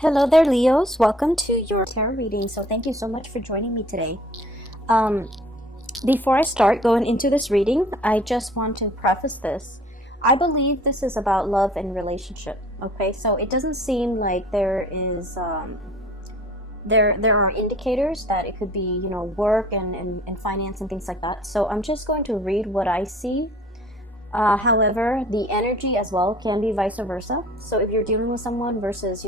Hello there, Leos. Welcome to your tarot reading. So thank you so much for joining me today. Um, Before I start going into this reading, I just want to preface this. I believe this is about love and relationship. Okay, so it doesn't seem like there is there are indicators that it could be, work and finance and things like that. So I'm just going to read what I see. However, the energy as well can be vice versa. So if you're dealing with someone versus,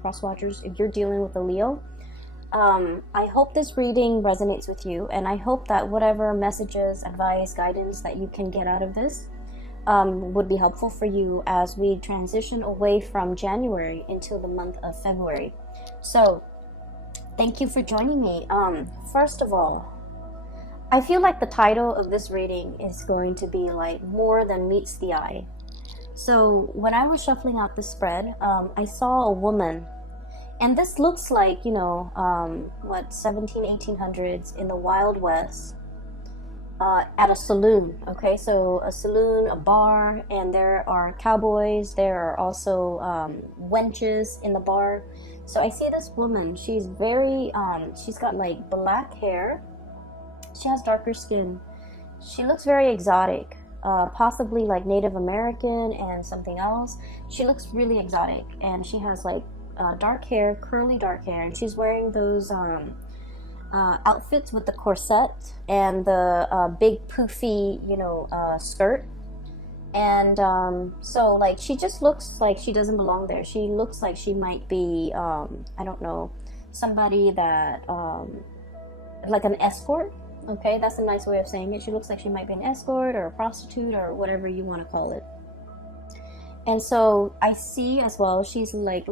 cross watchers, if you're dealing with a Leo, I hope this reading resonates with you, and I hope that whatever messages, advice, guidance that you can get out of this would be helpful for you as we transition away from January into the month of February. So thank you for joining me. First of all, I feel like the title of this reading is going to be like more than meets the eye. So when I was shuffling out the spread, I saw a woman, and this looks like, 1800s in the Wild West, at a saloon. Okay, so a saloon, a bar, and there are cowboys, there are also wenches in the bar. So I see this woman, she's she's got like black hair. She has darker skin. She looks very exotic, possibly like Native American and something else. She looks really exotic, and she has like dark hair, curly dark hair, and she's wearing those outfits with the corset and the big poofy, skirt. And so like she just looks like she doesn't belong there. She looks like she might be, I don't know, somebody that, like an escort. Okay, that's a nice way of saying it. She looks like she might be an escort or a prostitute or whatever you want to call it. And so I see as well, she's like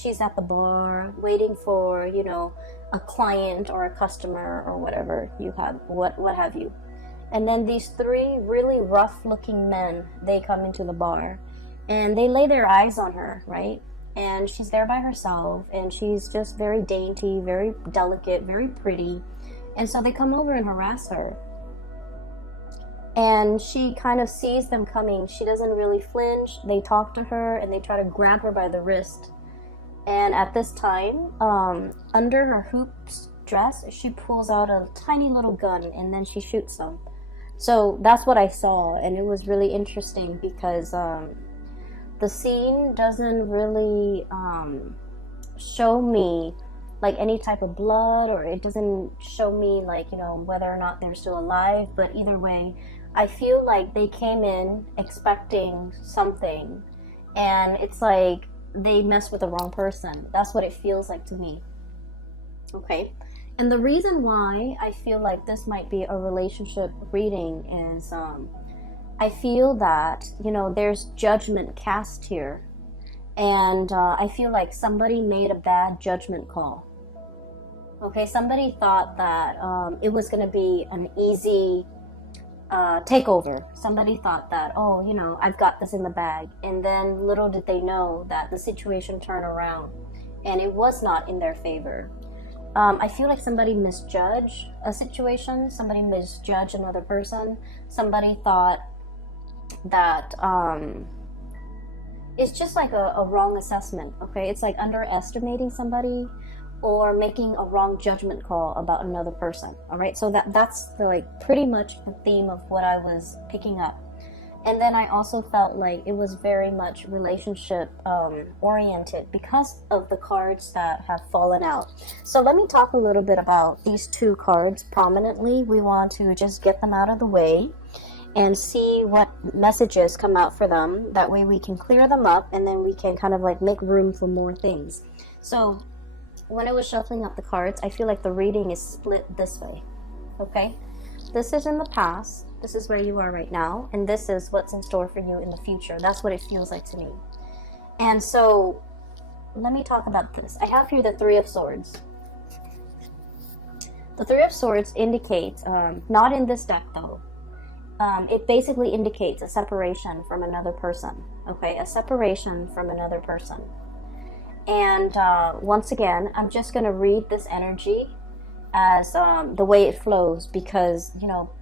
she's at the bar waiting for, a client or a customer or whatever you have, what have you. And then these three really rough looking men, they come into the bar and they lay their eyes on her, right? And she's there by herself, and she's just very dainty, very delicate, very pretty. And so they come over and harass her. And she kind of sees them coming. She doesn't really flinch. They talk to her and they try to grab her by the wrist. And at this time, under her hoops dress, she pulls out a tiny little gun and then she shoots them. So that's what I saw. And it was really interesting because the scene doesn't really show me like any type of blood, or it doesn't show me like, whether or not they're still alive. But either way, I feel like they came in expecting something, and it's like they messed with the wrong person. That's what it feels like to me. Okay, and the reason why I feel like this might be a relationship reading is I feel that, there's judgment cast here. And I feel like somebody made a bad judgment call. Okay, somebody thought that it was going to be an easy takeover. Somebody thought that, I've got this in the bag. And then little did they know that the situation turned around and it was not in their favor. I feel like somebody misjudged a situation. Somebody misjudged another person. Somebody thought that it's just like a wrong assessment. Okay, it's like underestimating somebody or making a wrong judgment call about another person. All right, so that's pretty much the theme of what I was picking up. And then I also felt like it was very much relationship oriented because of the cards that have fallen out. So let me talk a little bit about these two cards prominently. We want to just get them out of the way and see what messages come out for them. That way we can clear them up, and then we can kind of like make room for more things. So when I was shuffling up the cards, I feel like the reading is split this way. Okay, this is in the past, this is where you are right now, and this is what's in store for you in the future. That's what it feels like to me. And so let me talk about this. I have here the Three of Swords. The Three of Swords indicates, not in this deck though, it basically indicates a separation from another person. Okay, a separation from another person. And once again, I'm just going to read this energy as the way it flows, because,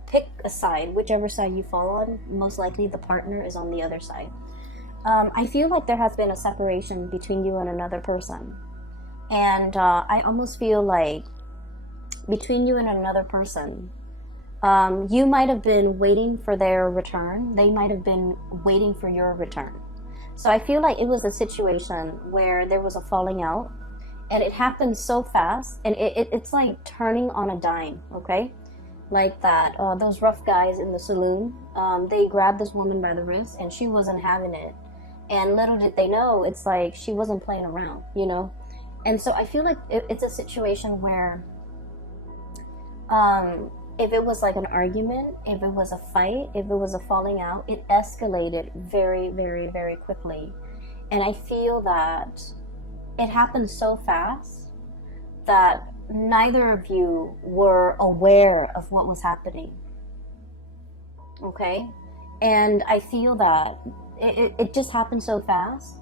pick a side, whichever side you fall on. Most likely the partner is on the other side. I feel like there has been a separation between you and another person. And I almost feel like between you and another person, you might have been waiting for their return. They might have been waiting for your return. So I feel like it was a situation where there was a falling out, and it happened so fast, and it's like turning on a dime, okay? Like that, those rough guys in the saloon, they grabbed this woman by the wrist, and she wasn't having it. And little did they know, it's like she wasn't playing around, you know? And so I feel like it's a situation where, if it was like an argument, if it was a fight, if it was a falling out, it escalated very, very, very quickly. And I feel that it happened so fast that neither of you were aware of what was happening. Okay? And I feel that it just happened so fast.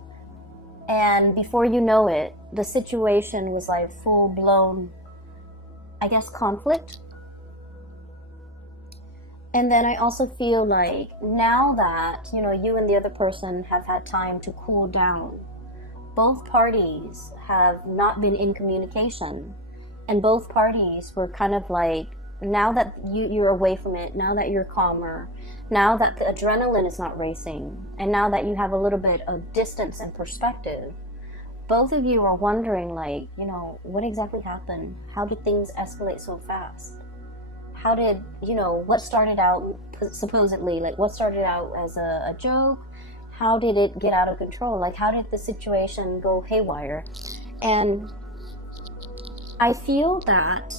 And before you know it, the situation was like full blown, I guess, conflict. And then I also feel like now that, you know, you and the other person have had time to cool down, both parties have not been in communication. And both parties were kind of like, now that you're away from it, now that you're calmer, now that the adrenaline is not racing, and now that you have a little bit of distance and perspective, both of you are wondering, like, you know, what exactly happened? How did things escalate so fast? How did, you know, what started out supposedly, like what started out as a joke? How did it get out of control? Like, how did the situation go haywire? And I feel that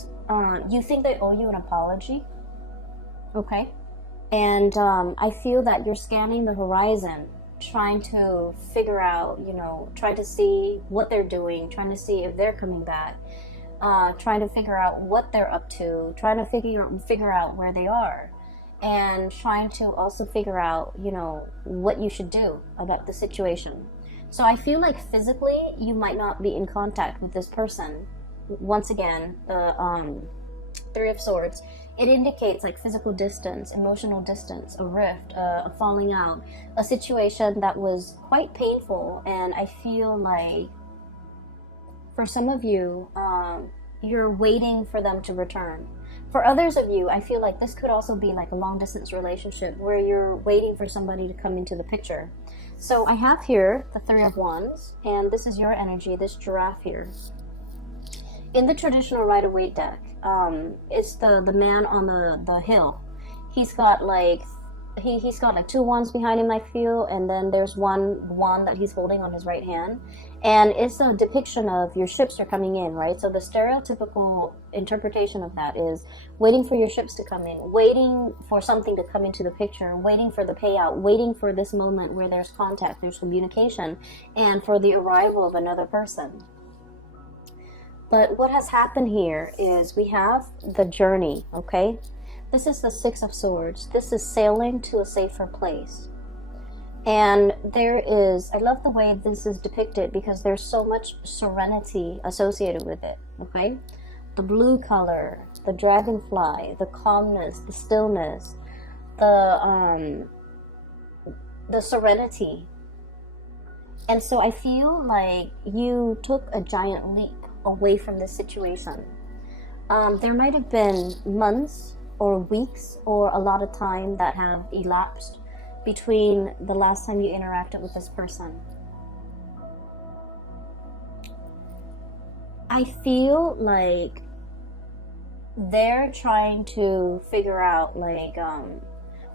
you think they owe you an apology, okay? And I feel that you're scanning the horizon, trying to figure out, you know, trying to see what they're doing, trying to see if they're coming back, trying to figure out what they're up to, trying to figure out where they are, and trying to also figure out, you know, what you should do about the situation. So I feel like physically you might not be in contact with this person. Once again, the Three of Swords, it indicates like physical distance, emotional distance, a rift, a falling out, a situation that was quite painful. And I feel like for some of you, you're waiting for them to return. For others of you, I feel like this could also be like a long distance relationship where you're waiting for somebody to come into the picture. So I have here the Three of Wands, and this is your energy, this giraffe here. In the traditional Rider-Waite deck, it's the man on the hill. He's got like he's got like two wands behind him, I feel, and then there's one wand that he's holding on his right hand, and it's a depiction of your ships are coming in, right? So the stereotypical interpretation of that is waiting for your ships to come in, waiting for something to come into the picture, waiting for the payout, waiting for this moment where there's contact, there's communication, and for the arrival of another person. But what has happened here is we have the journey, okay? This is the Six of Swords. This is sailing to a safer place. And there is, I love the way this is depicted because there's so much serenity associated with it, okay? The blue color, the dragonfly, the calmness, the stillness, the serenity. And so I feel like you took a giant leap away from this situation. There might have been months or weeks or a lot of time that have elapsed between the last time you interacted with this person. I feel like they're trying to figure out like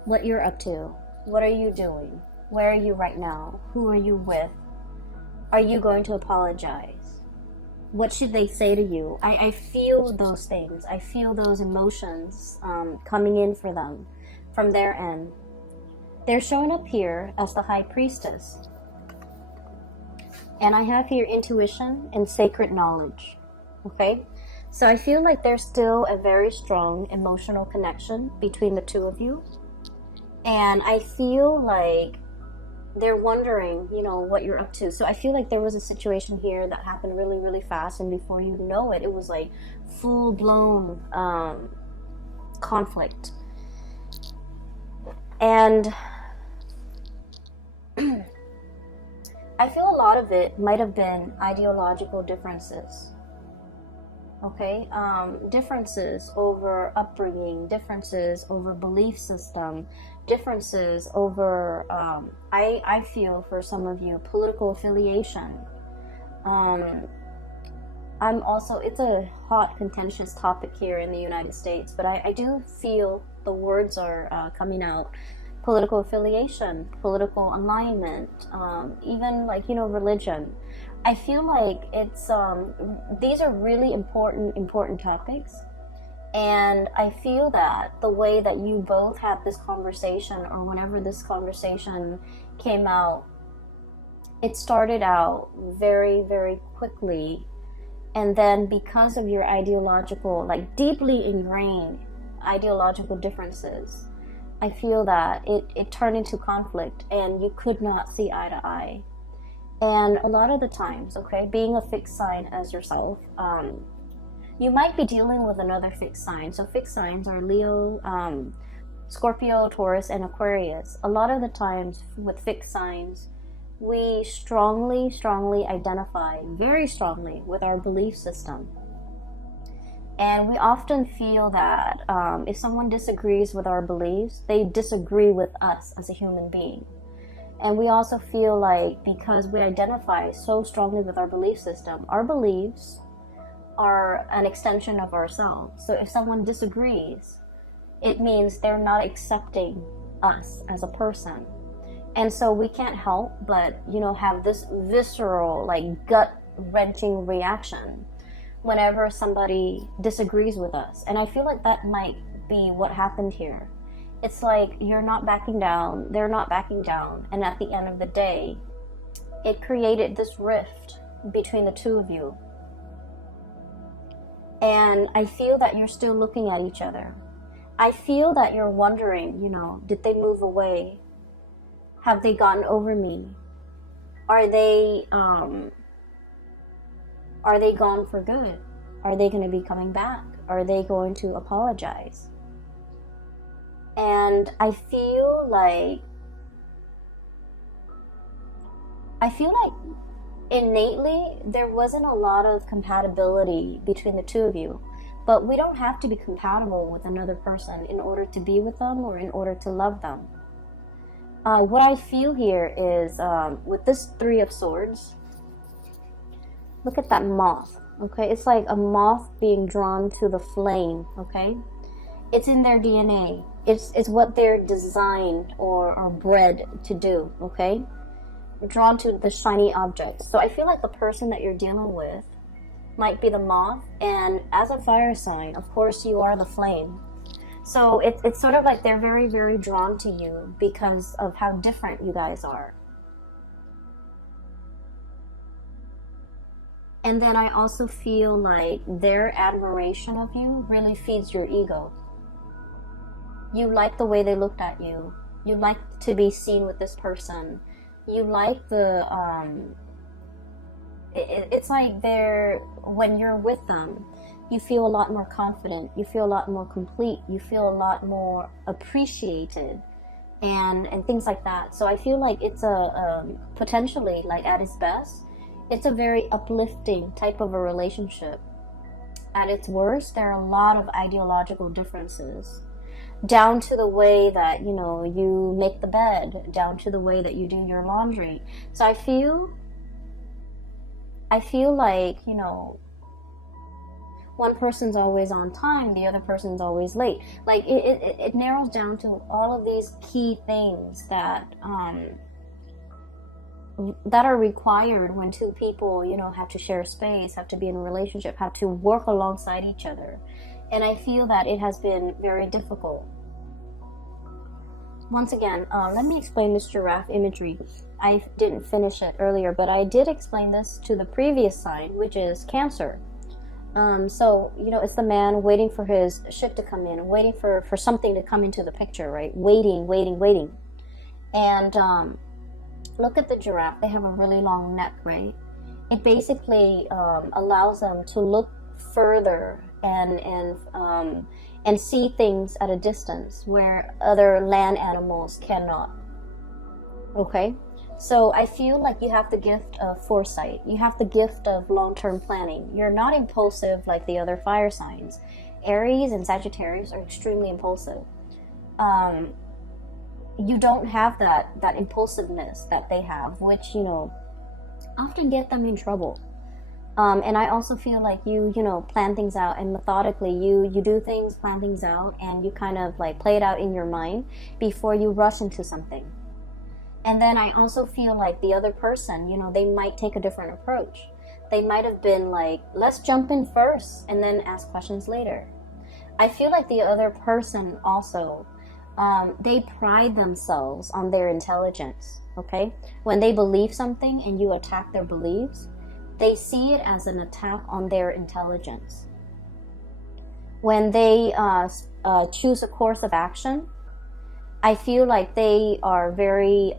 what you're up to. What are you doing? Where are you right now? Who are you with? Are you going to apologize? What should they say to you? I feel those things. I feel those emotions coming in for them from their end. They're showing up here as the High Priestess. And I have here intuition and sacred knowledge. Okay? So I feel like there's still a very strong emotional connection between the two of you. And I feel like they're wondering, you know, what you're up to. So I feel like there was a situation here that happened really, really fast, and before you know it, it was like full-blown conflict. And I feel a lot of it might have been ideological differences. Okay, differences over upbringing, differences over belief system, differences over, I feel for some of you, political affiliation. I'm also, it's a hot, contentious topic here in the United States, but I do feel the words are coming out. Political affiliation, political alignment, even like, religion. I feel like it's, these are really important topics. And I feel that the way that you both had this conversation, or whenever this conversation came out, it started out very, very quickly. And then because of your ideological, like deeply ingrained ideological differences, I feel that it turned into conflict and you could not see eye to eye. And a lot of the times, okay, being a fixed sign as yourself, you might be dealing with another fixed sign. So fixed signs are Leo, Scorpio, Taurus, and Aquarius. A lot of the times with fixed signs, we strongly identify, very strongly, with our belief system. And we often feel that if someone disagrees with our beliefs, they disagree with us as a human being. And we also feel like because we identify so strongly with our belief system, our beliefs are an extension of ourselves. So if someone disagrees, it means they're not accepting us as a person. And so we can't help but, have this visceral, like gut-wrenching reaction whenever somebody disagrees with us. And I feel like that might be what happened here. It's like you're not backing down, they're not backing down, and at the end of the day, it created this rift between the two of you. And I feel that you're still looking at each other. I feel that you're wondering, did they move away? Have they gotten over me? Are they gone for good? Are they going to be coming back? Are they going to apologize? And I feel like innately there wasn't a lot of compatibility between the two of you. But we don't have to be compatible with another person in order to be with them or in order to love them. What I feel here is with this Three of Swords, look at that moth, okay? It's like a moth being drawn to the flame, okay? It's in their DNA. It's what they're designed or bred to do, okay? Drawn to the shiny objects. So I feel like the person that you're dealing with might be the moth, and as a fire sign, of course, you are the flame. So it's sort of like they're very, very drawn to you because of how different you guys are. And then I also feel like their admiration of you really feeds your ego. You like the way they looked at you. You like to be seen with this person. You like the, it's like when you're with them, you feel a lot more confident, you feel a lot more complete, you feel a lot more appreciated, and things like that. So I feel like it's potentially, like at its best, it's a very uplifting type of a relationship. At its worst, there are a lot of ideological differences, down to the way that, you make the bed, down to the way that you do your laundry. So I feel like, one person's always on time, the other person's always late. Like it narrows down to all of these key things that are required when two people, have to share space, have to be in a relationship, have to work alongside each other. And I feel that it has been very difficult. Once again, let me explain this giraffe imagery. I didn't finish it earlier, but I did explain this to the previous sign, which is Cancer. So, it's the man waiting for his ship to come in, waiting for something to come into the picture, right? Waiting. And look at the giraffe. They have a really long neck, right? It basically allows them to look further and see things at a distance where other land animals cannot. Okay? So I feel like you have the gift of foresight. You have the gift of long-term planning. You're not impulsive like the other fire signs. Aries and Sagittarius are extremely impulsive. You don't have that impulsiveness that they have, which, you know, often get them in trouble. And I also feel like you know, plan things out, and methodically you do things, plan things out, and you kind of like play it out in your mind before you rush into something. And then I also feel like the other person, you know, they might take a different approach. They might have been like, let's jump in first and then ask questions later. I feel like the other person also, they pride themselves on their intelligence, okay? When they believe something and you attack their beliefs, they see it as an attack on their intelligence. When they choose a course of action, I feel like they are very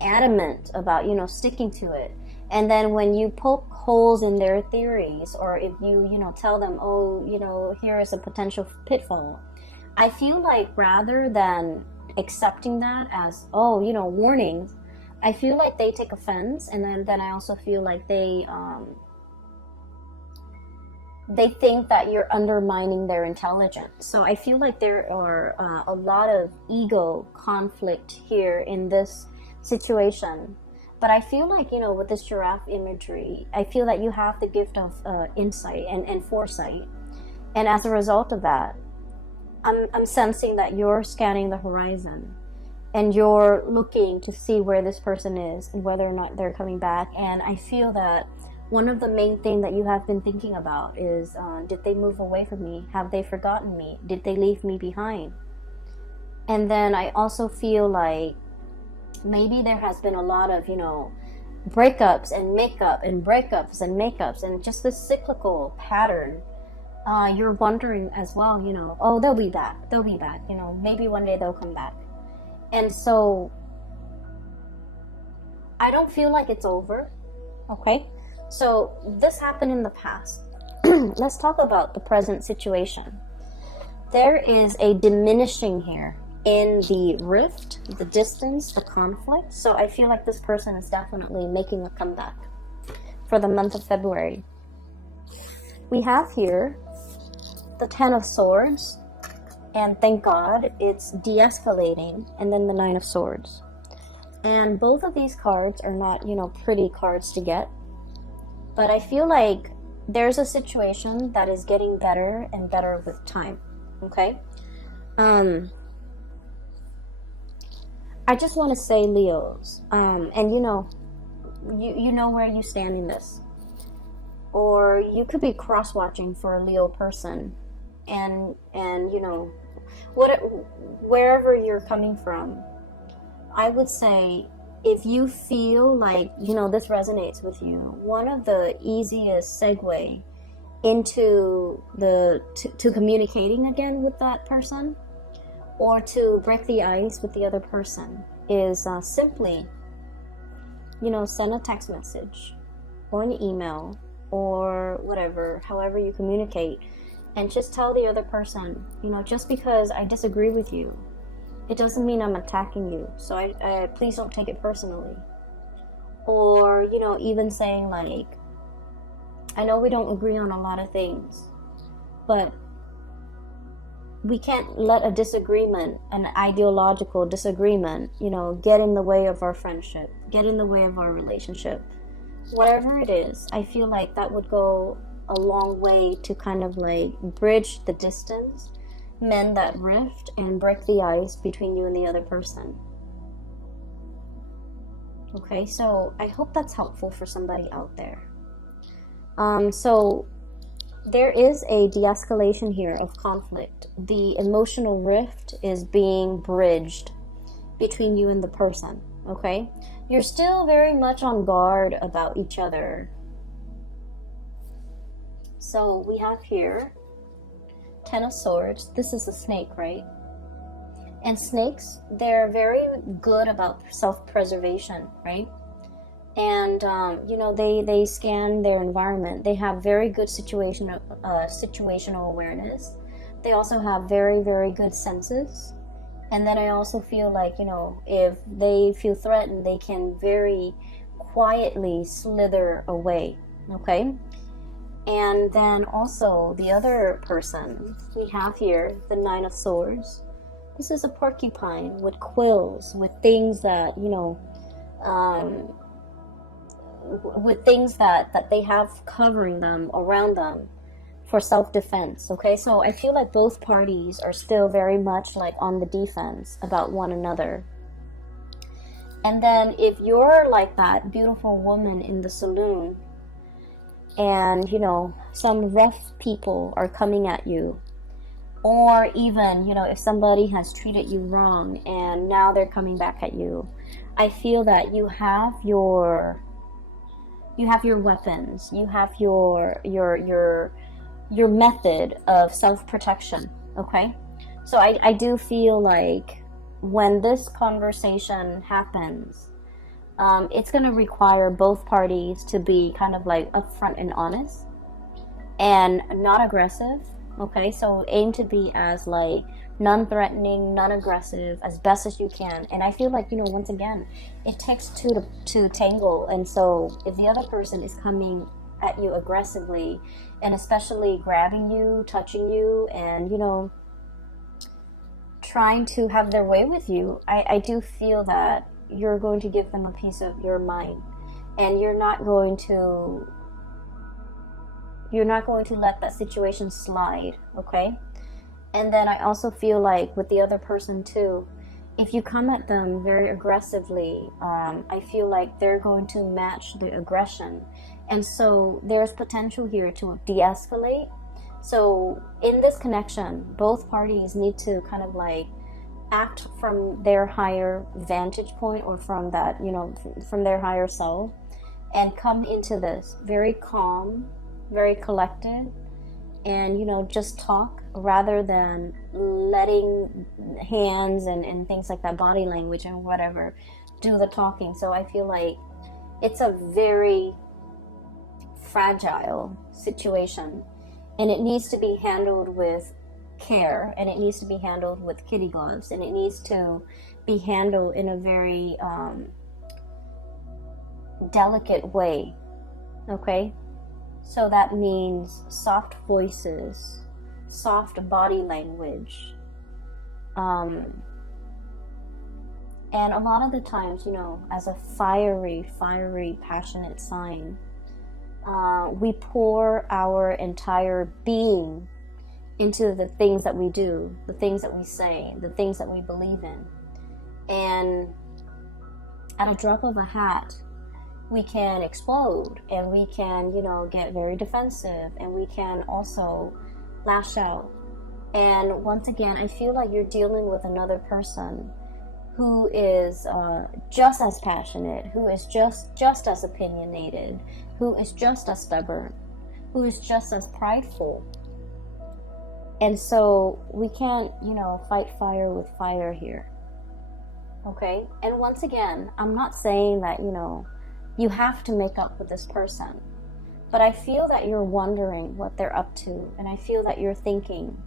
adamant about, you know, sticking to it. And then when you poke holes in their theories, or if you know, tell them, oh, you know, here is a potential pitfall, I feel like rather than accepting that as, oh, you know, warnings, I feel like they take offense. And then I also feel like they think that you're undermining their intelligence. So I feel like there are a lot of ego conflict here in this situation. But I feel like, you know, with this giraffe imagery, I feel that you have the gift of insight and foresight. And as a result of that, I'm sensing that you're scanning the horizon and you're looking to see where this person is and whether or not they're coming back. And I feel that one of the main things that you have been thinking about is, did they move away from me? Have they forgotten me? Did they leave me behind? And then I also feel like maybe there has been a lot of, you know, breakups and makeup and breakups and makeups and just this cyclical pattern. You're wondering as well, you know, oh, they'll be back, you know, maybe one day they'll come back. And so I don't feel like it's over, okay? So this happened in the past. Let's talk about the present situation. There is a diminishing here in the rift, the distance, the conflict. So I feel like this person is definitely making a comeback for the month of February. We have here the Ten of Swords, and thank God it's de-escalating, and then the Nine of Swords. And both of these cards are not, you know, pretty cards to get, but I feel like there's a situation that is getting better and better with time, okay? I just want to say, Leos, and you know where you stand in this, or you could be cross-watching for a Leo person, and you know, wherever you're coming from, I would say, if you feel like, you know, this resonates with you, one of the easiest segue into to communicating again with that person, or to break the ice with the other person, is simply, you know, send a text message or an email or whatever, however you communicate, and just tell the other person, you know, just because I disagree with you, it doesn't mean I'm attacking you, so I please don't take it personally. Or, you know, even saying like, I know we don't agree on a lot of things, but we can't let a disagreement, an ideological disagreement, you know, get in the way of our friendship, get in the way of our relationship. Whatever it is, I feel like that would go a long way to kind of like bridge the distance, mend that rift, and break the ice between you and the other person. Okay, so I hope that's helpful for somebody out there. So there is a de-escalation here of conflict. The emotional rift is being bridged between you and the person, okay? You're still very much on guard about each other. So we have here Ten of Swords. This is a snake, right? And snakes, they're very good about self-preservation, right? And you know, they scan their environment. They have very good situational awareness. They also have very, very good senses. And then I also feel like, you know, if they feel threatened, they can very quietly slither away, okay? And then also the other person we have here, the Nine of Swords. This is a porcupine with quills, with things that, you know, with things that they have covering them, around them, for self-defense, okay? So I feel like both parties are still very much like on the defense about one another. And then if you're like that beautiful woman in the saloon and, you know, some rough people are coming at you, or even, you know, if somebody has treated you wrong and now they're coming back at you, I feel that you have your weapons, you have your method of self-protection, okay? So I do feel like when this conversation happens, it's going to require both parties to be kind of like upfront and honest and not aggressive, okay? So aim to be as like non-threatening, non-aggressive as best as you can. And I feel like, you know, once again, it takes two to tangle. And so if the other person is coming at you aggressively, and especially grabbing you, touching you, and, you know, trying to have their way with you, I do feel that you're going to give them a piece of your mind, and you're not going to let that situation slide, okay? And then I also feel like with the other person too, if you come at them very aggressively, I feel like they're going to match the aggression. And so there's potential here to de-escalate. So in this connection, both parties need to kind of like act from their higher vantage point, or from that, you know, from their higher self, and come into this very calm, very collected, and, you know, just talk rather than letting hands and things like that, body language and whatever, do the talking. So I feel like it's a very fragile situation, and it needs to be handled with care, and it needs to be handled with kitty gloves, and it needs to be handled in a very delicate way, okay? So that means soft voices, soft body language, and a lot of the times, you know, as a fiery, passionate sign, we pour our entire being into the things that we do, the things that we say, the things that we believe in. And at a drop of a hat, we can explode, and we can, you know, get very defensive, and we can also lash out. And once again, I feel like you're dealing with another person who is just as passionate, who is just as opinionated, who is just as stubborn, who is just as prideful. And so we can't, you know, fight fire with fire here, okay? And once again, I'm not saying that, you know, you have to make up with this person, but I feel that you're wondering what they're up to, and I feel that you're thinking.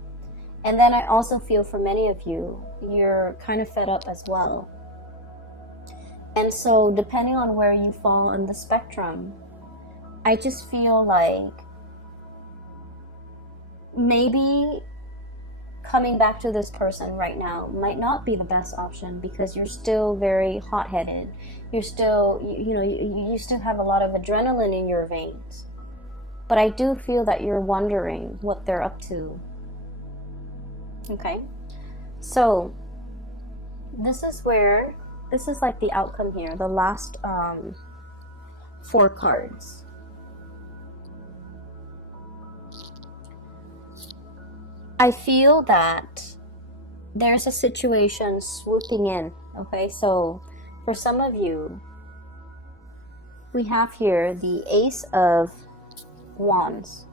And then I also feel for many of you, you're kind of fed up as well. And so depending on where you fall in the spectrum, I just feel like maybe coming back to this person right now might not be the best option, because you're still very hot-headed. You're still, you still have a lot of adrenaline in your veins. But I do feel that you're wondering what they're up to. Okay? So this is like the outcome here, the last 4 cards. I feel that there's a situation swooping in, okay? So for some of you, we have here the Ace of Wands.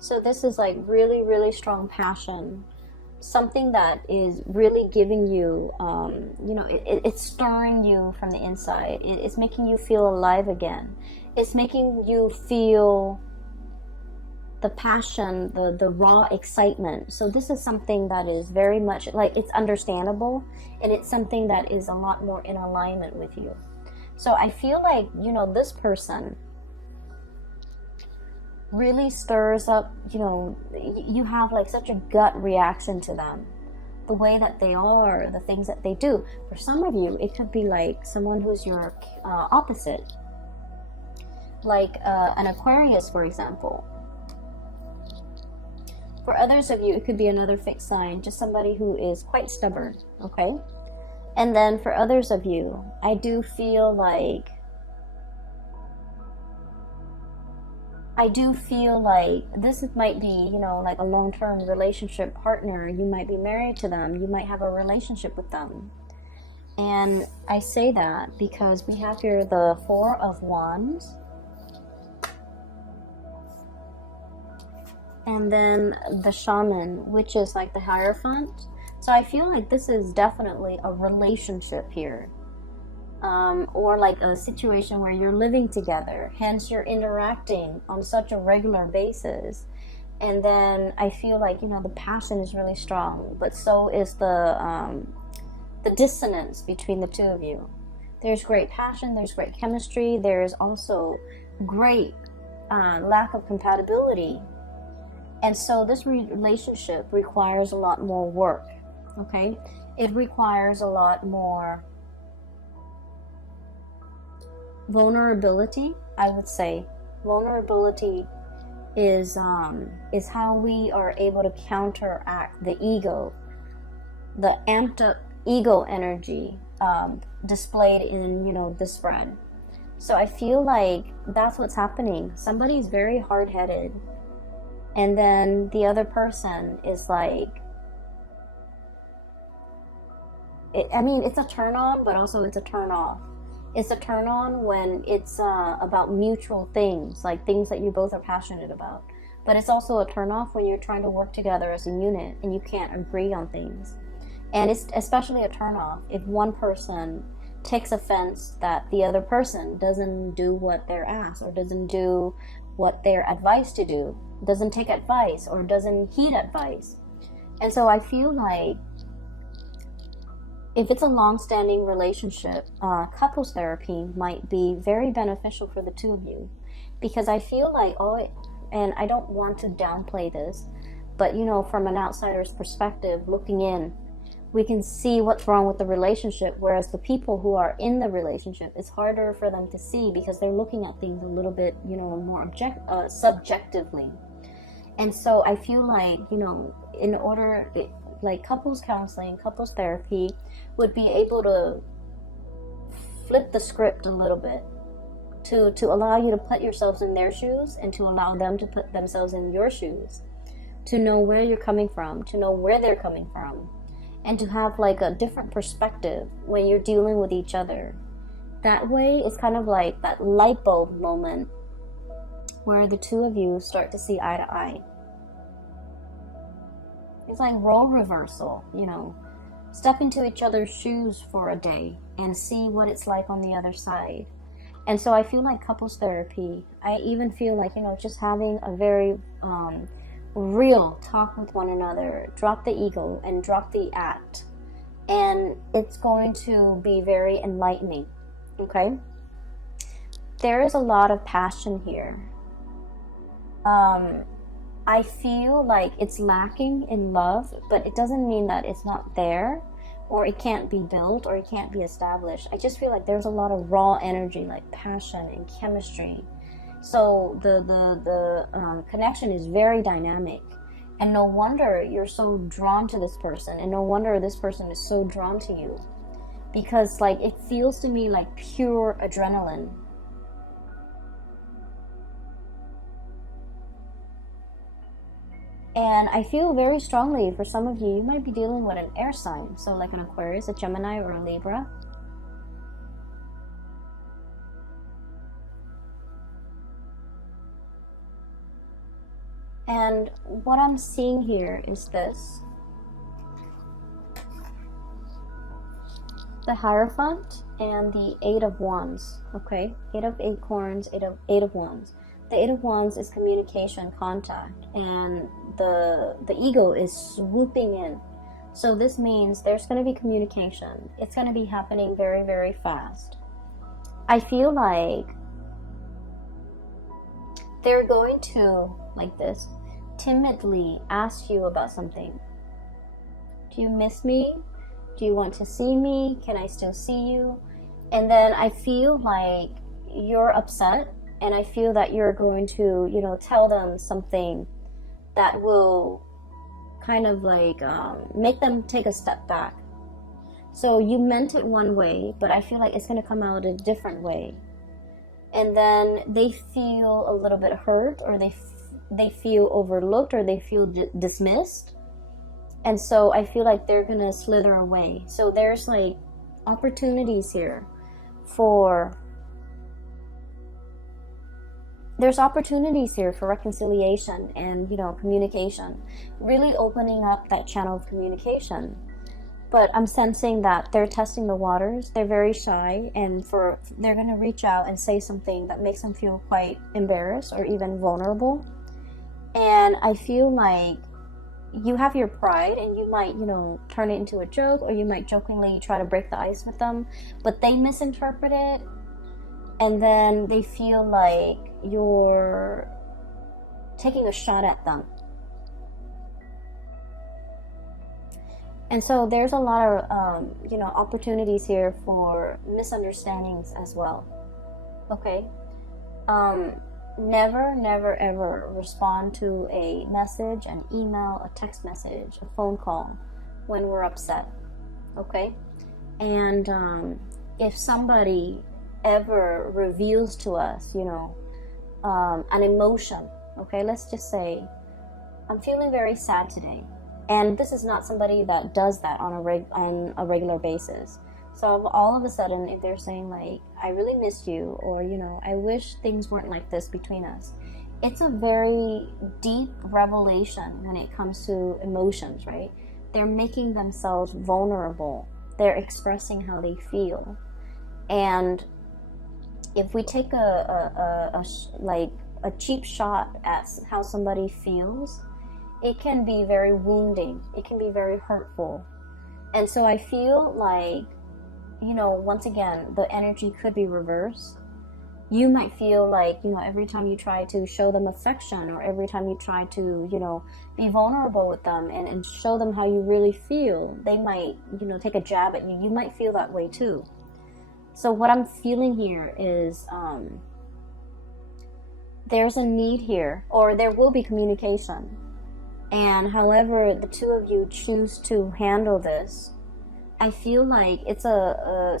So this is like really, really strong passion, something that is really giving you, it's stirring you from the inside. It's making you feel alive again. It's making you feel the passion, the raw excitement. So this is something that is very much like, it's understandable, and it's something that is a lot more in alignment with you. So I feel like, you know, this person really stirs up, you know, you have like such a gut reaction to them, the way that they are, the things that they do. For some of you, it could be like someone who's your opposite, like an Aquarius, for example. For others of you, it could be another fixed sign, just somebody who is quite stubborn, okay? And then for others of you, I do feel like this might be, you know, like a long-term relationship partner. You might be married to them. You might have a relationship with them. And I say that because we have here the Four of Wands. And then the Shaman, which is like the Hierophant. So I feel like this is definitely a relationship here. Or like a situation where you're living together, hence you're interacting on such a regular basis. And then I feel like, you know, the passion is really strong, but so is the dissonance between the two of you. There's great passion, there's great chemistry, there's also great lack of compatibility. And so this relationship requires a lot more work, okay? It requires a lot more vulnerability, I would say. Vulnerability is how we are able to counteract the ego, the amped up ego energy displayed in, you know, this friend. So I feel like that's what's happening. Somebody's very hard-headed, and then the other person is like, I mean, it's a turn on, but also it's a turn off. It's a turn on when it's about mutual things, like things that you both are passionate about. But it's also a turn off when you're trying to work together as a unit and you can't agree on things. And it's especially a turn off if one person takes offense that the other person doesn't do what they're asked, or doesn't do what they're advised to do, doesn't take advice, or doesn't heed advice. And so I feel like if it's a long-standing relationship, couples therapy might be very beneficial for the two of you, because I feel like, and I don't want to downplay this, but you know, from an outsider's perspective, looking in, we can see what's wrong with the relationship, whereas the people who are in the relationship, it's harder for them to see because they're looking at things a little bit, you know, more subjectively. And so I feel like, you know, in order, like couples counseling, couples therapy would be able to flip the script a little bit to allow you to put yourselves in their shoes and to allow them to put themselves in your shoes, to know where you're coming from, to know where they're coming from, and to have like a different perspective when you're dealing with each other. That way, it's kind of like that light bulb moment where the two of you start to see eye to eye. It's like role reversal, you know. Step into each other's shoes for a day and see what it's like on the other side. And so I feel like couples therapy, I even feel like, you know, just having a very real talk with one another, drop the ego and drop the act, and it's going to be very enlightening, okay? There is a lot of passion here. I feel like it's lacking in love, but it doesn't mean that it's not there, or it can't be built, or it can't be established. I just feel like there's a lot of raw energy, like passion and chemistry. So the connection is very dynamic, and no wonder you're so drawn to this person, and no wonder this person is so drawn to you, because like it feels to me like pure adrenaline. And I feel very strongly for some of you, you might be dealing with an air sign, so like an Aquarius, a Gemini, or a Libra. And what I'm seeing here is this. The Hierophant and the Eight of Wands, okay? Eight of Acorns, Eight of Wands. The Eight of Wands is communication, contact, and the ego is swooping in. So this means there's going to be communication. It's going to be happening very, very fast. I feel like they're going to, like this, timidly ask you about something. Do you miss me? Do you want to see me? Can I still see you? And then I feel like you're upset, and I feel that you're going to, you know, tell them something that will kind of like make them take a step back. So you meant it one way, but I feel like it's going to come out a different way. And then they feel a little bit hurt, or they feel overlooked, or they feel dismissed. And so I feel like they're going to slither away. So there's like opportunities here for reconciliation and, you know, communication, really opening up that channel of communication. But I'm sensing that they're testing the waters. They're very shy, and they're going to reach out and say something that makes them feel quite embarrassed or even vulnerable. And I feel like you have your pride, and you might, you know, turn it into a joke, or you might jokingly try to break the ice with them, but they misinterpret it, and then they feel like you're taking a shot at them. And so there's a lot of, you know, opportunities here for misunderstandings as well. Okay? Never, ever respond to a message, an email, a text message, a phone call when we're upset. Okay? And if somebody ever reveals to us, you know, an emotion, okay? Let's just say, I'm feeling very sad today. And this is not somebody that does that on a regular basis. So all of a sudden, if they're saying like, I really miss you, or, you know, I wish things weren't like this between us, it's a very deep revelation when it comes to emotions, right? They're making themselves vulnerable. They're expressing how they feel. And if we take a cheap shot at how somebody feels, it can be very wounding. It can be very hurtful. And so I feel like, you know, once again, the energy could be reversed. You might feel like, you know, every time you try to show them affection, or every time you try to, you know, be vulnerable with them and show them how you really feel, they might, you know, take a jab at you. You might feel that way too. So what I'm feeling here is there's a need here, or there will be communication. And however the two of you choose to handle this, I feel like it's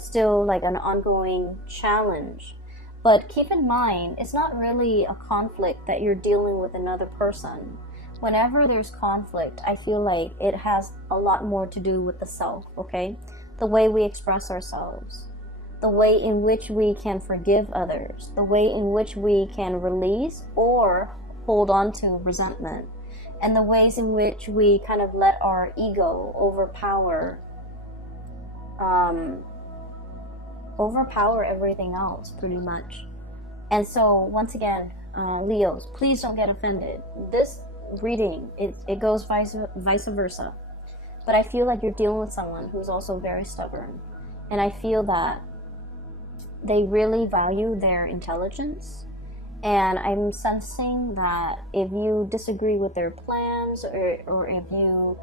still like an ongoing challenge. But keep in mind, it's not really a conflict that you're dealing with another person. Whenever there's conflict, I feel like it has a lot more to do with the self, okay? The way we express ourselves, the way in which we can forgive others, the way in which we can release or hold on to resentment, and the ways in which we kind of let our ego overpower everything else, pretty much. And so once again, Leos, please don't get offended. This reading, it goes vice versa. But I feel like you're dealing with someone who's also very stubborn, and I feel that they really value their intelligence. And I'm sensing that if you disagree with their plans, or if you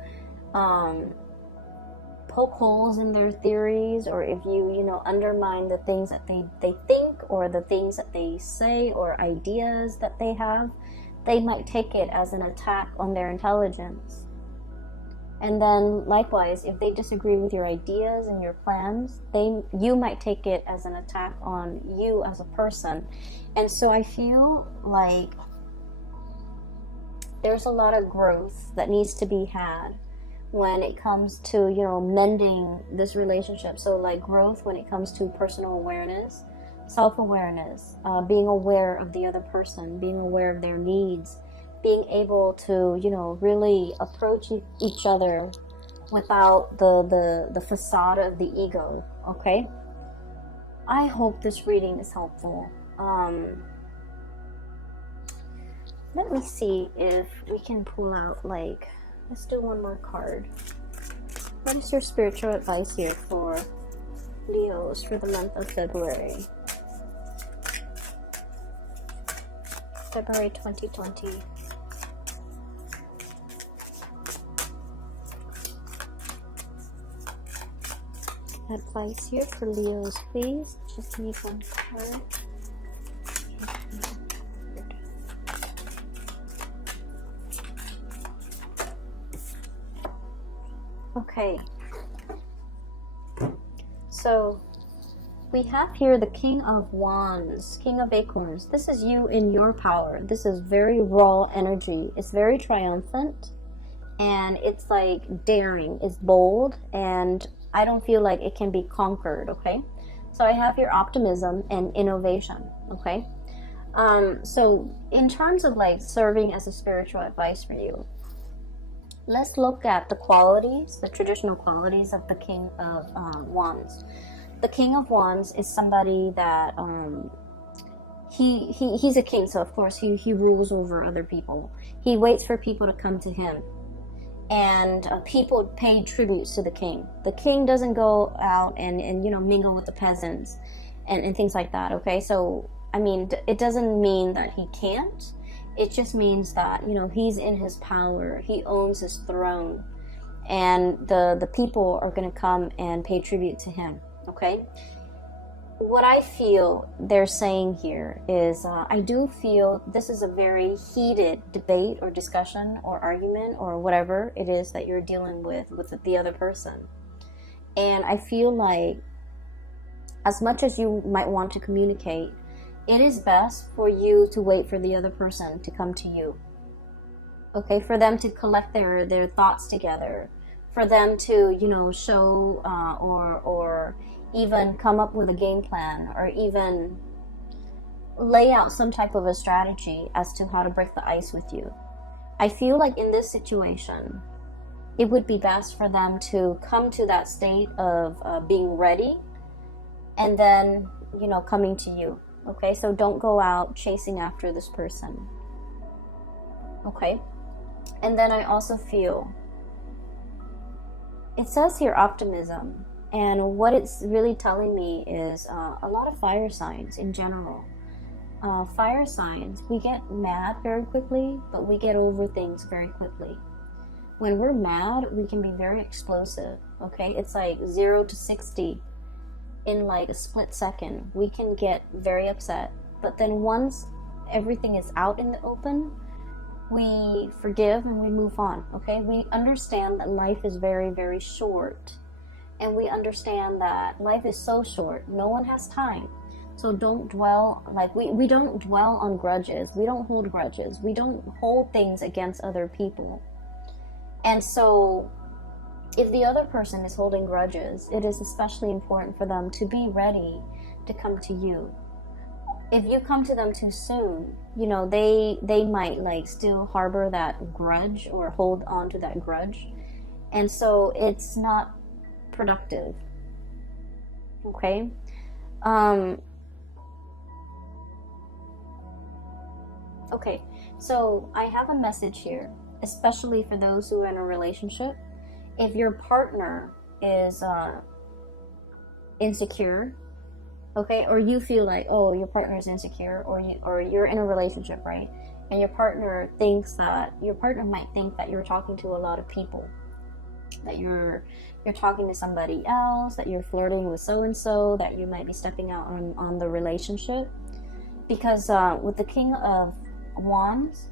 poke holes in their theories, or if you undermine the things that they think, or the things that they say, or ideas that they have, they might take it as an attack on their intelligence. And then likewise, if they disagree with your ideas and your plans, you might take it as an attack on you as a person. And so I feel like there's a lot of growth that needs to be had when it comes to, mending this relationship. So like growth when it comes to personal awareness, self-awareness, being aware of the other person, being aware of their needs, being able to, really approach each other without the facade of the ego, okay? I hope this reading is helpful. Let me see if we can pull out, like, let's do one more card. What is your spiritual advice here for Leos for the month of February? February 2020. Advice here for Leos, please. Just need one card. Okay. So we have here the King of Wands, King of Acorns. This is you in your power. This is very raw energy. It's very triumphant. And it's like daring. It's bold. And I don't feel like it can be conquered, okay? So I have your optimism and innovation, okay? So in terms of like serving as a spiritual advice for you, let's look at the qualities, the traditional qualities of the King of Wands. The King of Wands is somebody that he's a king, so of course he rules over other people. He waits for people to come to him. And people pay tributes to the king. The king doesn't go out and mingle with the peasants and things like that, okay? So, I mean, it doesn't mean that he can't. It just means that, he's in his power. He owns his throne. And the people are going to come and pay tribute to him, okay? What I feel they're saying here is I do feel this is a very heated debate or discussion or argument or whatever it is that you're dealing with the other person. And I feel like as much as you might want to communicate, it is best for you to wait for the other person to come to you. Okay, for them to collect their thoughts together, for them to, show or even come up with a game plan, or even lay out some type of a strategy as to how to break the ice with you. I feel like in this situation, it would be best for them to come to that state of being ready and then, coming to you. Okay, so don't go out chasing after this person. Okay, and then I also feel, it says here optimism. And what it's really telling me is a lot of fire signs in general. Fire signs, we get mad very quickly, but we get over things very quickly. When we're mad, we can be very explosive, okay? It's like 0 to 60 in like a split second. We can get very upset. But then once everything is out in the open, we forgive and we move on, okay? We understand that life is very, very short. And we understand that life is so short. No one has time. So don't dwell, like we don't dwell on grudges. We don't hold grudges. We don't hold things against other people. And so if the other person is holding grudges, it is especially important for them to be ready to come to you. If you come to them too soon, they might like still harbor that grudge or hold on to that grudge. And so it's not productive. Okay. Okay, so I have a message here, especially for those who are in a relationship. If your partner is insecure, okay, or you feel like, oh, your partner is insecure, or you're in a relationship, right? And your partner might think that you're talking to a lot of people, that you're talking to somebody else, that you're flirting with so-and-so, that you might be stepping out on the relationship. Because with the King of Wands,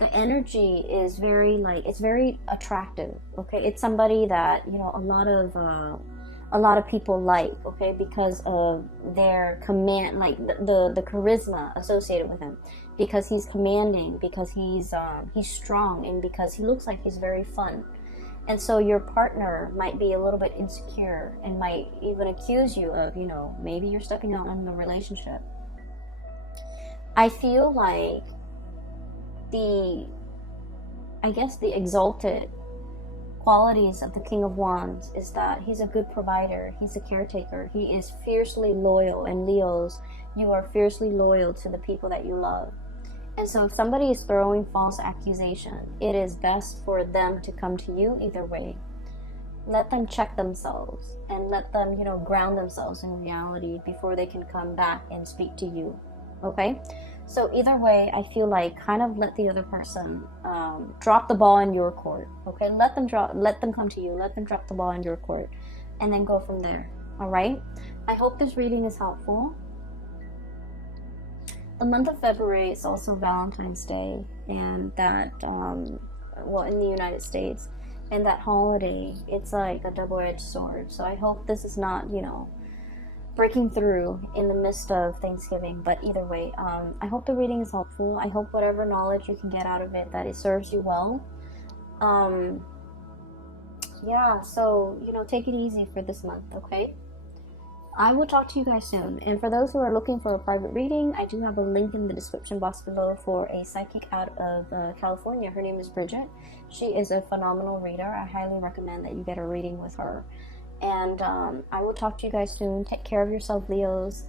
the energy is very it's very attractive, okay? It's somebody that, a lot of people like, okay, because of their command, like the charisma associated with him, because he's commanding, because he's strong, and because he looks like he's very fun. And so your partner might be a little bit insecure and might even accuse you of, maybe you're stepping out on the relationship. I feel like the exalted qualities of the King of Wands is that he's a good provider, he's a caretaker, he is fiercely loyal, and Leos, you are fiercely loyal to the people that you love. And so if somebody is throwing false accusation, it is best for them to come to you either way. Let them check themselves and let them, ground themselves in reality before they can come back and speak to you. Okay? So either way, I feel like kind of let the other person drop the ball in your court. Okay? Let them come to you. Let them drop the ball in your court, and then go from there. All right? I hope this reading is helpful. The month of February is also Valentine's Day, and that, in the United States, and that holiday, it's like a double-edged sword. So I hope this is not, breaking through in the midst of Thanksgiving. But either way, I hope the reading is helpful. I hope whatever knowledge you can get out of it, that it serves you well. Yeah, so, take it easy for this month, okay? I will talk to you guys soon. And for those who are looking for a private reading, I do have a link in the description box below for a psychic out of California. Her name is Bridget. She is a phenomenal reader. I highly recommend that you get a reading with her. And I will talk to you guys soon. Take care of yourself, Leos.